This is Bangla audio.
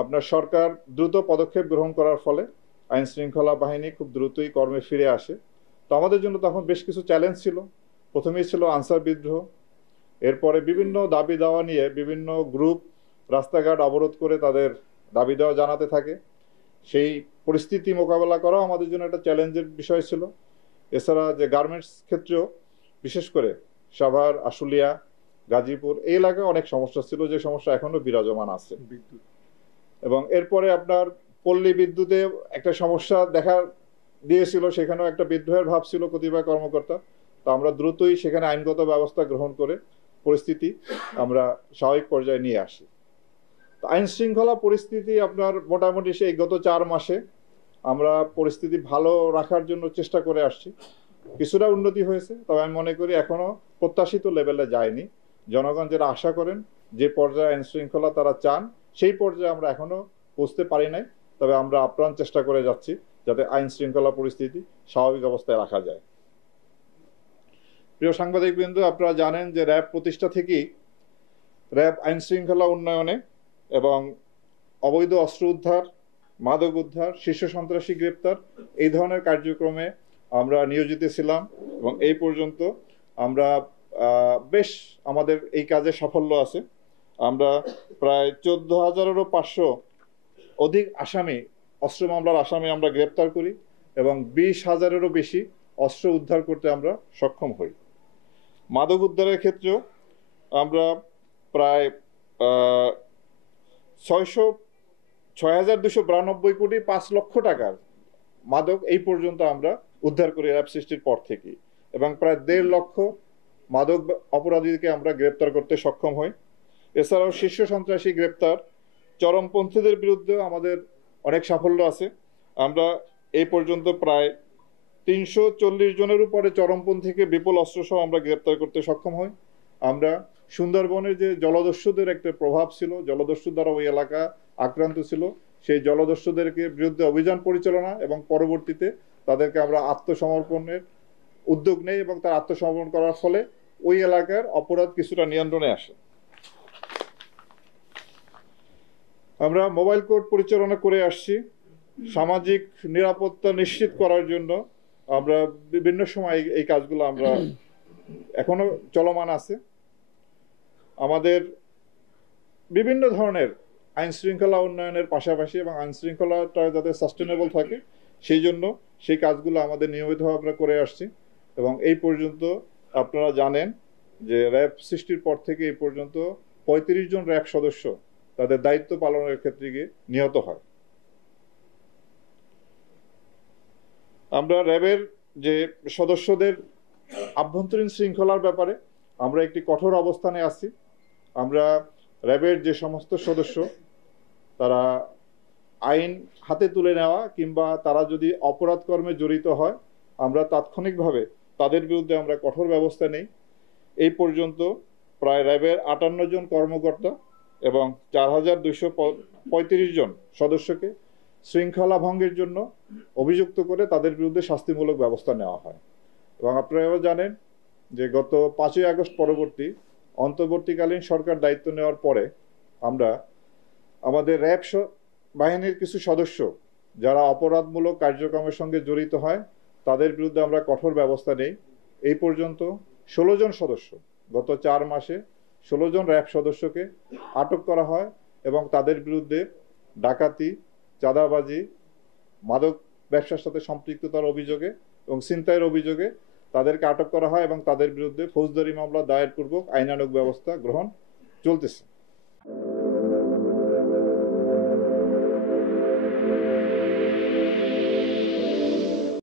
আপনার সরকার দ্রুত পদক্ষেপ গ্রহণ করার ফলে আইন শৃঙ্খলা বাহিনী খুব দ্রুতই কর্মে ফিরে আসে। তো আমাদের জন্য তখন বেশ কিছু চ্যালেঞ্জ ছিল। প্রথমেই ছিল আনসার বিদ্রোহ, এরপরে বিভিন্ন দাবি দাওয়া নিয়ে বিভিন্ন গ্রুপ রাস্তাঘাট অবরোধ করে তাদের দাবি দেওয়া জানাতে থাকে। সেই পরিস্থিতি মোকাবেলা করাও আমাদের জন্য একটা চ্যালেঞ্জের বিষয় ছিল। এছাড়া যে গার্মেন্টস ক্ষেত্রেও বিশেষ করে সাভার, আশুলিয়া, গাজীপুর এই এলাকায় অনেক সমস্যা ছিল, যে সমস্যা এখনো বিরাজমান আছে। এবং এরপরে আপনার পল্লী বিদ্যুতে একটা সমস্যা দেখা দিয়েছিল, সেখানেও একটা বিদ্রোহের ভাব ছিল কতিপয় কর্মকর্তা। তো আমরা দ্রুতই সেখানে আইনগত ব্যবস্থা গ্রহণ করে পরিস্থিতি আমরা স্বাভাবিক পর্যায়ে নিয়ে আসি। তো আইন শৃঙ্খলা পরিস্থিতি আপনার মোটামুটি সেই গত 4 মাসে আমরা পরিস্থিতি ভালো রাখার জন্য চেষ্টা করে আসছি। কিছুটা উন্নতি হয়েছে, তবে আমি মনে করি এখনো প্রত্যাশিত লেভেলে যায়নি। জনগণ যেটা আশা করেন, যে পর্যায়ে আইন শৃঙ্খলা তারা চান, সেই পর্যায়ে আমরা এখনো পৌঁছতে পারি নাই। তবে আমরা আপ্রাণ চেষ্টা করে যাচ্ছি যাতে আইন শৃঙ্খলা পরিস্থিতি স্বাভাবিক অবস্থায় রাখা যায়। প্রিয় সাংবাদিকবৃন্দ, আপনারা জানেন যে র্যাব প্রতিষ্ঠা থেকেই র্যাব আইন শৃঙ্খলা উন্নয়নে এবং অবৈধ অস্ত্র উদ্ধার, মাদক উদ্ধার, শীর্ষ সন্ত্রাসী গ্রেপ্তার এই ধরনের কার্যক্রমে আমরা নিয়োজিত ছিলাম। এবং এই পর্যন্ত আমরা বেশ আমাদের এই কাজে সাফল্য আছে। আমরা প্রায় 14,500 অধিক আসামি, অস্ত্র মামলার আসামি আমরা গ্রেপ্তার করি এবং 20,000-এরও বেশি অস্ত্র উদ্ধার করতে আমরা সক্ষম হই। মাদক উদ্ধারের ক্ষেত্রেও আমরা প্রায় 6,292 কোটি 5 লক্ষ টাকার মাদক এই পর্যন্ত আমরা উদ্ধার করি র্যাব সৃষ্টির পর থেকে, এবং প্রায় 1.5 লক্ষ মাদক অপরাধীকে আমরা গ্রেপ্তার করতে সক্ষম হই। এছাড়াও শীর্ষ সন্ত্রাসী গ্রেপ্তার, চরমপন্থীদের বিরুদ্ধে আমাদের অনেক সাফল্য আছে। আমরা এই পর্যন্ত প্রায় 340 জনের উপরে চরমপন্থীকে বিপুল অস্ত্রসহ আমরা গ্রেপ্তার করতে সক্ষম হই। আমরা সুন্দরবনের যে জলদস্যুদের একটা প্রভাব ছিল, জলদস্যু দ্বারা ওই এলাকা আক্রান্ত ছিল, সেই জলদস্যুদেরকে বিরুদ্ধে অভিযান পরিচালনা এবং পরবর্তীতে তাদেরকে আমরা আত্মসমর্পণের উদ্যোগ নেই এবং তার আত্মসমর্পণ করার ফলে ওই এলাকার অপরাধ কিছুটা নিয়ন্ত্রণে আসে। আমরা মোবাইল কোর্ট পরিচালনা করে আসছি। সামাজিক নিরাপত্তা নিশ্চিত করার জন্য আমরা বিভিন্ন সময় এই কাজগুলো আমরা এখনো চলমান আছে। আমাদের বিভিন্ন ধরনের আইন শৃঙ্খলা উন্নয়নের পাশাপাশি এবং আইন শৃঙ্খলাটা যাতে সাস্টেনেবল থাকে সেই জন্য সেই কাজগুলো আমাদের নিয়মিতভাবে আমরা করে আসছি। এবং এই পর্যন্ত আপনারা জানেন যে র্যাব সৃষ্টির পর থেকে এই পর্যন্ত 35 জন র্যাব সদস্য তাদের দায়িত্ব পালনের ক্ষেত্রে গিয়ে নিহত হয়। আমরা র্যাবের যে সদস্যদের আভ্যন্তরীণ শৃঙ্খলার ব্যাপারে আমরা একটি কঠোর অবস্থানে আছি। আমরা র্যাবের যে সমস্ত সদস্য তারা আইন হাতে তুলে নেওয়া কিংবা তারা যদি অপরাধ কর্মে জড়িত হয়, আমরা তাৎক্ষণিকভাবে তাদের বিরুদ্ধে আমরা কঠোর ব্যবস্থা নেই। এই পর্যন্ত প্রায় র্যাবের 58 জন কর্মকর্তা এবং 4,235 জন সদস্যকে শৃঙ্খলা ভঙ্গের জন্য অভিযুক্ত করে তাদের বিরুদ্ধে শাস্তিমূলক ব্যবস্থা নেওয়া হয়। এবং আপনারা জানেন যে গত 5ই আগস্ট পরবর্তী অন্তর্বর্তীকালীন সরকার দায়িত্ব নেওয়ার পরে আমরা আমাদের র্যাব বাহিনীর কিছু সদস্য যারা অপরাধমূলক কার্যক্রমের সঙ্গে জড়িত হয় তাদের বিরুদ্ধে আমরা কঠোর ব্যবস্থা নেই। এই পর্যন্ত 16 জন সদস্য, গত 4 মাসে 16 জন র্যাব সদস্যকে আটক করা হয় এবং তাদের বিরুদ্ধে ডাকাতি, চাঁদাবাজি, মাদক ব্যবসার সাথে সম্পৃক্ততার অভিযোগে এবং ছিনতাইয়ের অভিযোগে তাদেরকে আটক করা হয় এবং তাদের বিরুদ্ধে ফৌজদারি মামলা দায়েরপূর্বক আইনানুগ ব্যবস্থা গ্রহণ চলতেছে।